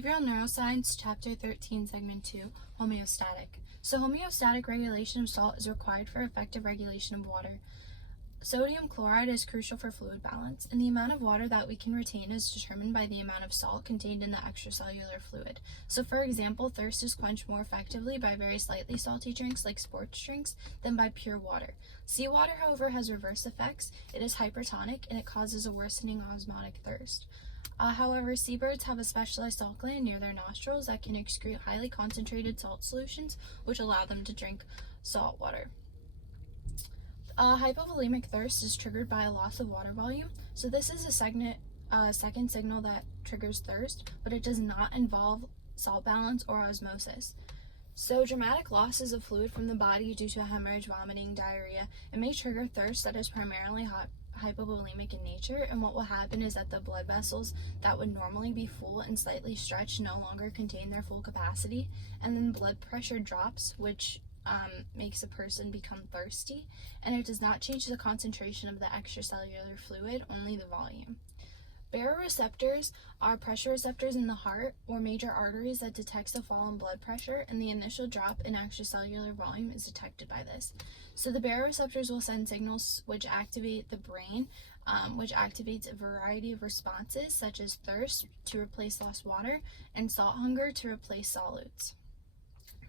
Behavioral Neuroscience, Chapter 13, Segment 2, Homeostatic. So homeostatic regulation of salt is required for effective regulation of water. Sodium chloride is crucial for fluid balance, and the amount of water that we can retain is determined by the amount of salt contained in the extracellular fluid. So for example, thirst is quenched more effectively by very slightly salty drinks like sports drinks than by pure water. Seawater, however, has reverse effects. It is hypertonic and it causes a worsening osmotic thirst. However, seabirds have a specialized salt gland near their nostrils that can excrete highly concentrated salt solutions, which allow them to drink salt water. Hypovolemic thirst is triggered by a loss of water volume. So this is a second signal that triggers thirst, but it does not involve salt balance or osmosis. So dramatic losses of fluid from the body due to hemorrhage, vomiting, diarrhea, it may trigger thirst that is primarily hypovolemic in nature, and what will happen is that the blood vessels that would normally be full and slightly stretched no longer contain their full capacity, and then blood pressure drops, which makes a person become thirsty, and it does not change the concentration of the extracellular fluid, only the volume. Baroreceptors are pressure receptors in the heart or major arteries that detects the fall in blood pressure, and the initial drop in extracellular volume is detected by this. So the baroreceptors will send signals which activate the brain, which activates a variety of responses such as thirst to replace lost water and salt hunger to replace solutes.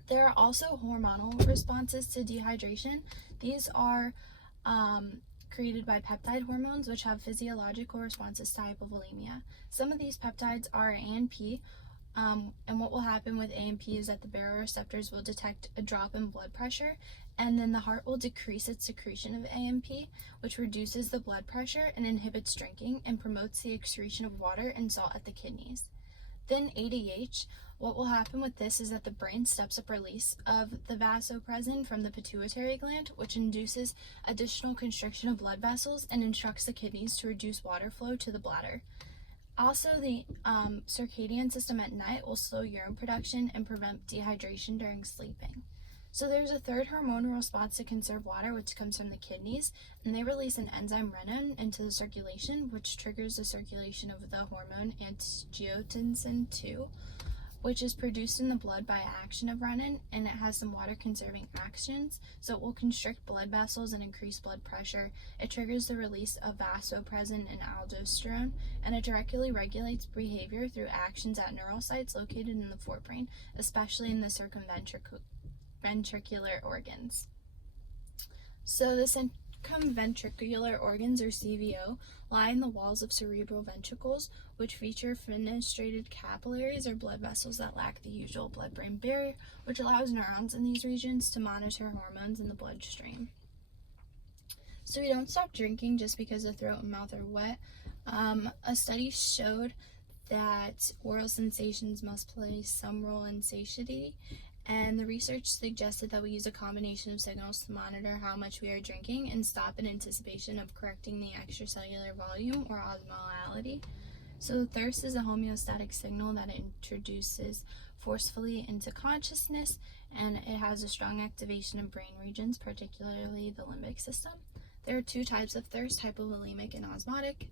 There are also hormonal responses to dehydration. These are created by peptide hormones, which have physiological responses to hypovolemia. Some of these peptides are ANP, and what will happen with ANP is that the baroreceptors will detect a drop in blood pressure, and then the heart will decrease its secretion of ANP, which reduces the blood pressure and inhibits drinking and promotes the excretion of water and salt at the kidneys. Then ADH, what will happen with this is that the brain steps up release of the vasopressin from the pituitary gland, which induces additional constriction of blood vessels and instructs the kidneys to reduce water flow to the bladder. Also, the circadian system at night will slow urine production and prevent dehydration during sleeping. So there's a third hormonal response to conserve water, which comes from the kidneys, and they release an enzyme renin into the circulation, which triggers the circulation of the hormone angiotensin II, which is produced in the blood by action of renin, and it has some water conserving actions. So it will constrict blood vessels and increase blood pressure. It triggers the release of vasopressin and aldosterone, and it directly regulates behavior through actions at neural sites located in the forebrain, especially in the circumventricular organs. So the circumventricular organs, or CVO, lie in the walls of cerebral ventricles, which feature fenestrated capillaries or blood vessels that lack the usual blood-brain barrier, which allows neurons in these regions to monitor hormones in the bloodstream. So we don't stop drinking just because the throat and mouth are wet. A study showed that oral sensations must play some role in satiety, and the research suggested that we use a combination of signals to monitor how much we are drinking and stop in anticipation of correcting the extracellular volume or osmolality. So thirst is a homeostatic signal that introduces forcefully into consciousness, and it has a strong activation of brain regions, particularly the limbic system. There are two types of thirst, hypovolemic and osmotic,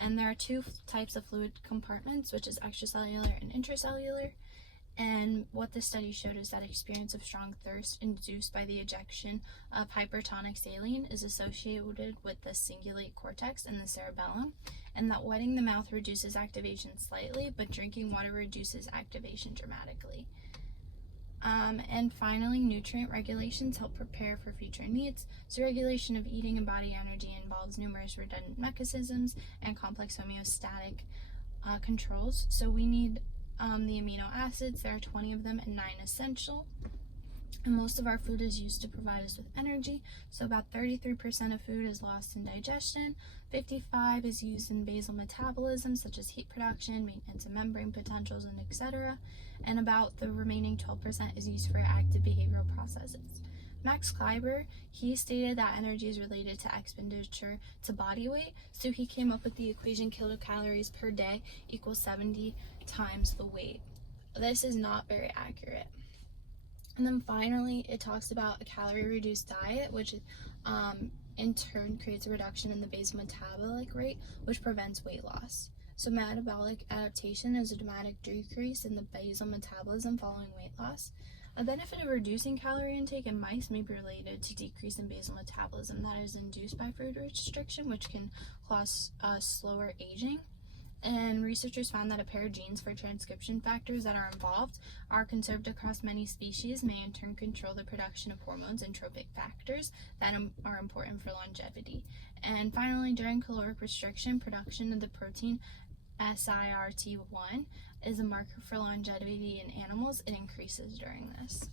and there are two types of fluid compartments, which is extracellular and intracellular. And what this study showed is that experience of strong thirst induced by the ejection of hypertonic saline is associated with the cingulate cortex and the cerebellum, and that wetting the mouth reduces activation slightly, but drinking water reduces activation dramatically. And finally, nutrient regulations help prepare for future needs. So regulation of eating and body energy involves numerous redundant mechanisms and complex homeostatic controls. So we need the amino acids. There are 20 of them and 9 essential. And most of our food is used to provide us with energy. So about 33% of food is lost in digestion, 55% is used in basal metabolism, such as heat production, maintenance of membrane potentials, and etc. And about the remaining 12% is used for active behavioral processes. Max Kleiber, he stated that energy is related to expenditure to body weight, so he came up with the equation kilocalories per day equals 70 times the weight. This is not very accurate. And then finally, it talks about a calorie-reduced diet, which in turn creates a reduction in the basal metabolic rate, which prevents weight loss. So metabolic adaptation is a dramatic decrease in the basal metabolism following weight loss. A benefit of reducing calorie intake in mice may be related to decrease in basal metabolism that is induced by food restriction, which can cause slower aging. And researchers found that a pair of genes for transcription factors that are involved are conserved across many species, may in turn control the production of hormones and trophic factors that are important for longevity. And finally, during caloric restriction, production of the protein SIRT1 is a marker for longevity in animals. It increases during this.